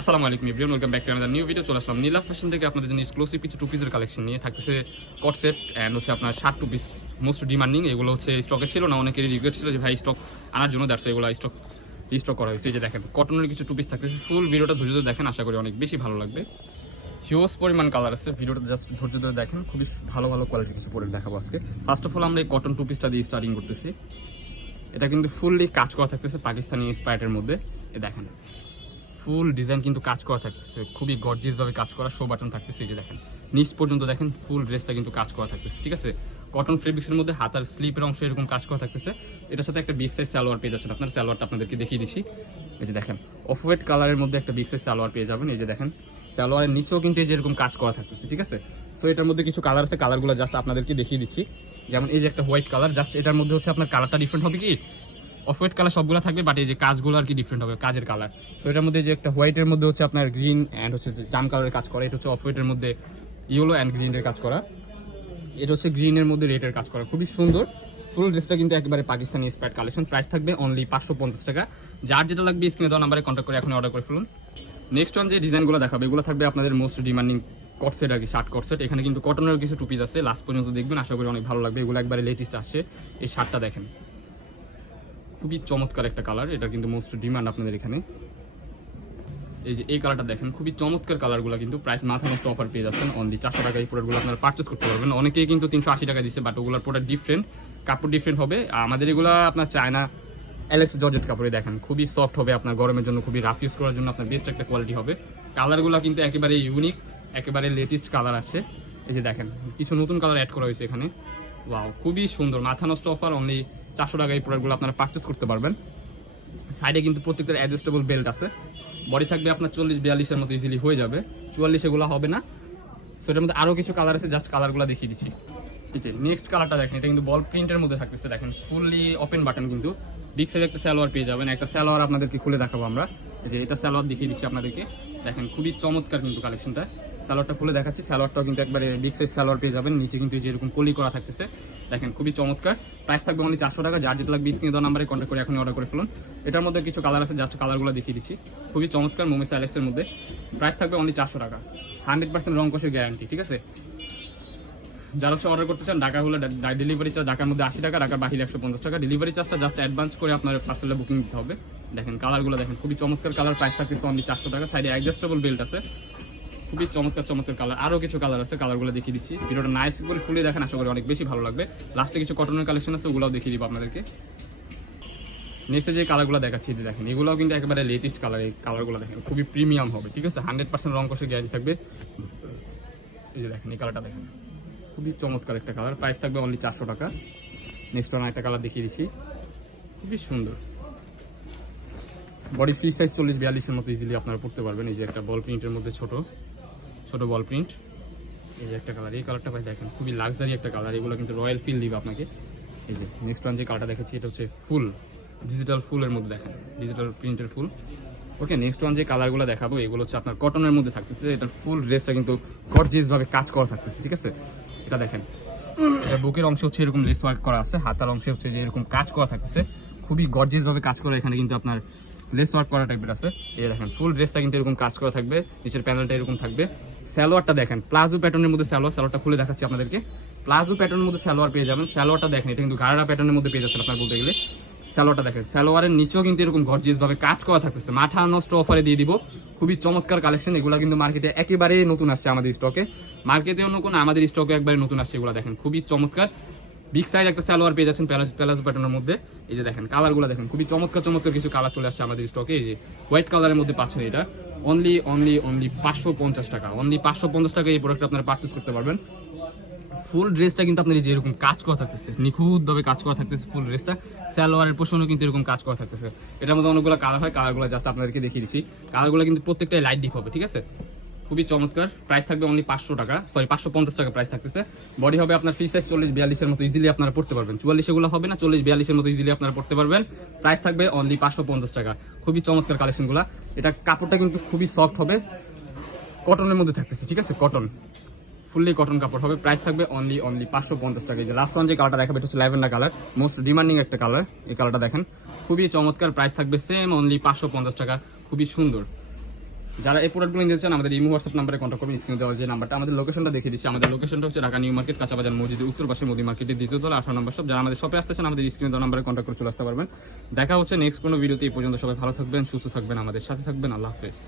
আসসালামু আলাইকুম everyone welcome back to another new video চলে আসলাম নীলা ফ্যাশন থেকে আপনাদের জন্য এক্সক্লুসিভ কিছু টু পিসের কালেকশন নিয়ে। থাকতেছে কট সেট অ্যান্ড হচ্ছে আপনার ষাট টু পিস মোস্ট ডিমান্ডিং এগুলো হচ্ছে স্টকে ছিল না, অনেকেরই রিকোয়েস্ট ছিল যে ভাই স্টক আনার জন্য দ্যাটস এগুলো স্টক স্টক করা হয়েছে। যে দেখেন কটনের কিছু টু পিস থাকতেছে ফুল ভিডিওটা ধৈর্য ধরে দেখেন, আশা করি অনেক বেশি ভালো লাগবে। হিউজ পরিমাণ কালার আছে, ভিডিওটা জাস্ট ধৈর্য ধরে দেখেন, খুবই ভালো ভালো কোয়ালিটির কিছু প্রোডাক্ট দেখাবো আজকে। ফার্স্ট অফ অল আমরা এই কটন টু পিসটা দিয়ে স্টার্টিং করতেছি। এটা কিন্তু ফুললি কাজ করা থাকতেছে পাকিস্তানি স্পাইটের মধ্যে। এ দেখেন ফুল ডিজাইন কিন্তু কাজ করা থাকতেছে, খুবই গর্জিয়াস ভাবে কাজ করা শো বাটন থাকতেছে এই যে দেখেন। নিচ পর্যন্ত দেখেন ফুল ড্রেসটা কিন্তু কাজ করা থাকতেছে, ঠিক আছে? কটন ফেব্রিক্সের মধ্যে হাতার স্লিপের অংশ এরকম কাজ করা থাকতেছে। এটার সাথে একটা বিগ সাইজ সালোয়ার পেয়ে যাচ্ছেন আপনার, সালোয়ারটা আপনাদেরকে দেখিয়ে দিচ্ছি। এই যে দেখেন অফ হোয়াইট কালারের মধ্যে একটা বিগ সাইজ সালোয়ার পেয়ে যাবেন, এই যে দেখেন। সালোয়ারের নিচেও কিন্তু এই যে এরকম কাজ করা থাকতেছে, ঠিক আছে? সো এটার মধ্যে কিছু কালার আছে কালারগুলো জাস্ট আপনাদেরকে দেখিয়ে দিচ্ছি। যেমন এই যে একটা হোয়াইট কালার জাস্ট এটার মধ্যে হচ্ছে আপনার কালারটা ডিফারেন্ট হবে কি? অফ হোয়াইট কালার সবগুলো থাকবে বাট এই যে কাজগুলো আর কি ডিফারেন্ট হবে, কাজের কালার সো এটার মধ্যে যে একটা হোয়াইটের মধ্যে হচ্ছে আপনার গ্রিন অ্যান্ড হচ্ছে জাম কালারের কাজ করা, এটা হচ্ছে অফ হোয়াইটের মধ্যে ইয়েলো অ্যান্ড গ্রিনের কাজ করা। এটা হচ্ছে গ্রিনের মধ্যে রেডের কাজ করা, খুবই সুন্দর। ফুল ড্রেসটা কিন্তু একেবারে পাকিস্তানি স্প্যাট কালেকশন প্রাইস থাকবে অনলি পাঁচশো পঞ্চাশ টাকা। যার যেটা লাগবে স্ক্রিনে দেওয়া নাম্বারে কন্ট্যাক্ট করে এখন অর্ডার করে ফেলুন। নেক্সট ওয়ান যে ডিজাইনগুলো দেখাবে, এগুলো থাকবে আপনাদের মোস্ট ডিমান্ডিং কটসেট আর কি শার্ট কটসেট এখানে কিন্তু কটনের কিছু টুপিস আছে লাস্ট পর্যন্ত দেখবেন, আশা করি অনেক ভালো লাগবে। এগুলো একবারে লেটেস্ট আসছে, এই শার্টটা দেখেন। খুবই চমৎকার একটা কালার এটা কিন্তু মোস্ট ডিমান্ড আপনাদের এখানে। এই যে এই কালারটা দেখেন, খুবই চমৎকার কালারগুলো কিন্তু প্রাইস মাথা নষ্ট অফার পেয়ে যাচ্ছেন অনলি চারশো টাকা এই প্রোডাক্টগুলো আপনারা পার্চেস করতে পারবেন। অনেকেই কিন্তু তিনশো আশি টাকা দিচ্ছে বাট ওগুলোর প্রোডাক্ট ডিফারেন্ট কাপড় ডিফারেন্ট হবে। আমাদের এগুলো আপনার চায়না অ্যালেক্স জর্জেট কাপড়ে দেখেন, খুবই সফট হবে আপনার গরমের জন্য, খুবই রাফ ইউজ করার জন্য আপনার বেস্ট একটা কোয়ালিটি হবে। কালারগুলো কিন্তু একেবারে ইউনিক একেবারে লেটেস্ট কালার আসছে এই যে দেখেন, কিছু নতুন কালার অ্যাড করা হয়েছে এখানে। ওয়াও খুবই সুন্দর, মাথা নষ্ট অফার অনলি চারশো টাকা এই প্রোডাক্টগুলো আপনারা পার্চেস করতে পারবেন। সাইডে কিন্তু প্রত্যেকটার অ্যাডজাস্টেবল বেল্ট আছে। বডি থাকবে আপনার চল্লিশ, বিয়াল্লিশের মতো ইজিলি হয়ে যাবে। চুয়াল্লিশ এগুলো হবে না। সো এটার মধ্যে আরও কিছু কালার আছে জাস্ট কালারগুলো দেখিয়ে দিচ্ছি। এই যে নেক্সট কালারটা দেখেন, এটা কিন্তু বল প্রিন্টের মধ্যে থাকতেছে। দেখেন ফুললি ওপেন বাটন কিন্তু। বিগ সাইজ একটা স্যালোয়ার পেয়ে যাবেন। একটা সালোয়ার আপনাদেরকে খুলে দেখাবো আমরা। যে এটা সালোয়ার দেখিয়ে দিচ্ছি আপনাদেরকে। দেখেন, খুবই চমৎকার কিন্তু কালেকশনটা সালোয়ারটা খুলে দেখাচ্ছি। সালোয়ারটাও কিন্তু একবারে বিগ সাইজ সালোয়ার পেয়ে যাবেন। নিচে কিন্তু যেরকম কলি করা থাকতেছে, দেখেন খুবই চমৎকার। প্রাইস থাকবে অনলি চারশো টাকা, যার যেটা লাগবে স্ক্রিনে নাম্বারে কন্ট্যাক্ট করে এখন অর্ডার করে ফেলুন। এটার মধ্যে কিছু কালার আছে জাস্ট কালারগুলো দেখিয়ে দিচ্ছি। খুবই চমৎকার মোমিস অ্যালেক্সের মধ্যে। প্রাইস থাকবে অনলি চারশো টাকা। হান্ড্রেড পার্সেন্ট রং কষের গ্যারান্টি ঠিক আছে? যারা হচ্ছে অর্ডার করতে চান, ঢাকা হলে ডেলিভারি চার্জ ঢাকার মধ্যে আশি টাকা, ঢাকার বাহিরে একশো পঞ্চাশ টাকা। ডেলিভারি চার্জটা জাস্ট অ্যাডভান্স করে আপনার পার্সেলে বুকিং দিতে হবে। দেখেন কালারগুলো দেখেন, খুবই চমৎকার কালার প্রাইস থাকতেছে অনলি চারশো টাকা। সাইডে অ্যাডজাস্টেবল বেল্ট আছে। খুবই চমৎকার চমৎকার কালার আরও কিছু কালার আছে কালারগুলো দেখিয়ে দিচ্ছি। ভিডিওটা নাইস করে ফুলে দেখেন, আশা করি অনেক বেশি ভালো লাগবে। লাস্টে কিছু কটনের কালেকশন আছে, ওগুলোও দেখিয়ে দিব আপনাদেরকে। নেক্সটে যে কালারগুলো দেখাচ্ছি দেখেন, এগুলোও কিন্তু একেবারে লেটেস্ট কালার এই কালারগুলো দেখেন। খুবই প্রিমিয়াম হবে, ঠিক আছে? হান্ড্রেড পার্সেন্ট রং কষে গ্যারান্টি থাকবে। এই যে দেখেন, এই কালারটা দেখেন। খুবই চমৎকার একটা কালার প্রাইস থাকবে অনলি চারশো টাকা। নেক্সট অন একটা কালার দেখিয়ে দিচ্ছি। খুবই সুন্দর। বডি ফ্রি সাইজ চল্লিশ, বিয়াল্লিশের মতো ইজিলি আপনারা পড়তে পারবেন। এই যে একটা বল প্রিন্টের মধ্যে ছোট। ছোট বল প্রিন্ট এই যে একটা কালার এই কালারটা ভাই দেখেন, খুবই লাক্সারি একটা কালার এগুলো কিন্তু রয়্যাল ফিল দিবে আপনাকে। এই যে নেক্সট ওয়ান যে কালারটা দেখাচ্ছি, এটা হচ্ছে ফুল ডিজিটাল ফুলের মধ্যে দেখেন ডিজিটাল প্রিন্টের ফুল। ওকে নেক্সট ওয়ান যে কালারগুলো দেখাবো, এগুলো হচ্ছে আপনার কটনের মধ্যে থাকতেছে, এটার ফুল ড্রেসটা কিন্তু গর্জিয়াস ভাবে কাজ করা থাকতেছে, ঠিক আছে? এটা দেখেন, এটা বুকের অংশ হচ্ছে এরকম লেস ওয়ার্ক করা আছে, হাতার অংশে হচ্ছে যে এরকম কাজ করা থাকতেছে, খুবই গর্জিয়াস ভাবে কাজ করা এখানে কিন্তু আপনার লেস ওয়ার্ক করা টাইপের আছে। এই দেখেন ফুল ড্রেসটা কিন্তু এরকম কাজ করা থাকবে, নিচের প্যানেলটা এরকম থাকবে। সালোয়ারটা দেখেন, প্লাজো প্যাটার্নের মধ্যে সালোয়ার, সালোয়ারটা খুলে দেখাচ্ছি আপনাদেরকে। প্লাজো প্যাটার্নের মধ্যে সালোয়ার পেয়ে যাবেন। সালোয়ারটা দেখেন, এটা কিন্তু গাড়া প্যাটার্নের মধ্যে পেয়ে যাচ্ছেন আপনার বলতে গেলে। সালোয়ারটা দেখেন, সালোয়ারের নিচেও কিন্তু এরকম ভাবে কাজ করা থাকতেছে। মাথা নষ্ট অফারে দিয়ে দিব। খুবই চমৎকার কালেকশন এগুলো কিন্তু মার্কেটে একেবারেই নতুন আসছে আমাদের স্টকে মার্কেটে অন্য কোনো, আমাদের স্টকে একবারে নতুন আসছে এগুলো দেখেন, খুবই চমৎকার। বিগ সাইজ একটা সালোয়ার পেয়ে যাচ্ছেন প্যালাজো প্যাটার্নের মধ্যে। এই যে দেখেন কালারগুলো দেখেন, খুবই চমৎকার চমৎকার কিছু কালার চলে আসছে আমাদের স্টকে এই যে হোয়াইট কালারের মধ্যে পাচ্ছেন এটা। অনলি অনলি অনলি পাঁচশো পঞ্চাশ টাকা। অনলি পাঁচশো পঞ্চাশ টাকা এই প্রোডাক্ট আপনারা পার্চেস করতে পারবেন। ফুল ড্রেসটা কিন্তু আপনার এই যে এরকম কাজ করা থাকতেছে, নিখুঁতভাবে কাজ করা থাকতেছে ফুল ড্রেসটা সালোয়ারের পোষণও কিন্তু এরকম কাজ করা থাকতেছে। এটার মধ্যে অনেকগুলো কালার হয় কালারগুলো জাস্ট আপনাদেরকে দেখিয়ে দিচ্ছি কালারগুলো কিন্তু প্রত্যেকটাই লাইট ডিপ হবে, ঠিক আছে? খুবই চমৎকার। প্রাইস থাকবে অনলি পাঁচশো টাকা। সরি পাঁচশো পঞ্চাশ টাকা প্রাইস থাকতেছে। বডি হবে আপনার ফ্রি সাইজ চল্লিশ বিয়াল্লিশের মতো ইজিলি আপনারা পড়তে পারবেন। চুয়াল্লিশ এগুলো হবে না, চল্লিশ বিয়াল্লিশের মতো ইজিলি আপনারা পড়তে পারবেন। প্রাইস থাকবে অনলি পাঁচশো পঞ্চাশ টাকা। খুবই চমৎকার কালেকশনগুলো এটা কাপড়টা কিন্তু খুবই সফট হবে। কটনের মধ্যে থাকতেছে, ঠিক আছে? কটন ফুললি কটন কাপড় হবে। প্রাইস থাকবে অনলি অনলি পাঁচশো পঞ্চাশ টাকা। লাস্ট ওয়ান যে কালারটা দেখাবে, এটা হচ্ছে ল্যাভেন্ডার কালার মোস্ট ডিমান্ডিং একটা কালার এই কালারটা দেখেন। খুবই চমৎকার। প্রাইস থাকবে সেম অনলি পাঁচশো পঞ্চাশ টাকা। খুবই সুন্দর। যারা এই প্রোডাক্টগুলো নিতে চান, আমাদের ইমো হোয়াটসঅ্যাপ নাম্বারে কন্ট্যাক্ট করবেন স্ক্রিনে দেওয়া যে নাম্বারটা আমাদের লোকেশনটা দেখিয়ে দিচ্ছি। আমাদের লোকেশনটা হচ্ছে ঢাকা নিউ মার্কেট কাঁচাবাজার মসজিদের উত্তর পাশে মোদি মার্কেটের দ্বিতীয় তলা, আঠারো নম্বর সব যারা আমাদের শপে আসতেছেন আমাদের স্ক্রিনে দেওয়া নাম্বারে কন্ট্যাক্ট করে চলে আসতে পারবেন। দেখা হচ্ছে নেক্সট কোনো ভিডিওতে এই পর্যন্ত সবাই ভালো থাকবেন, সুস্থ থাকবেন আমাদের সাথে থাকবেন। আল্লাহ হাফেজ।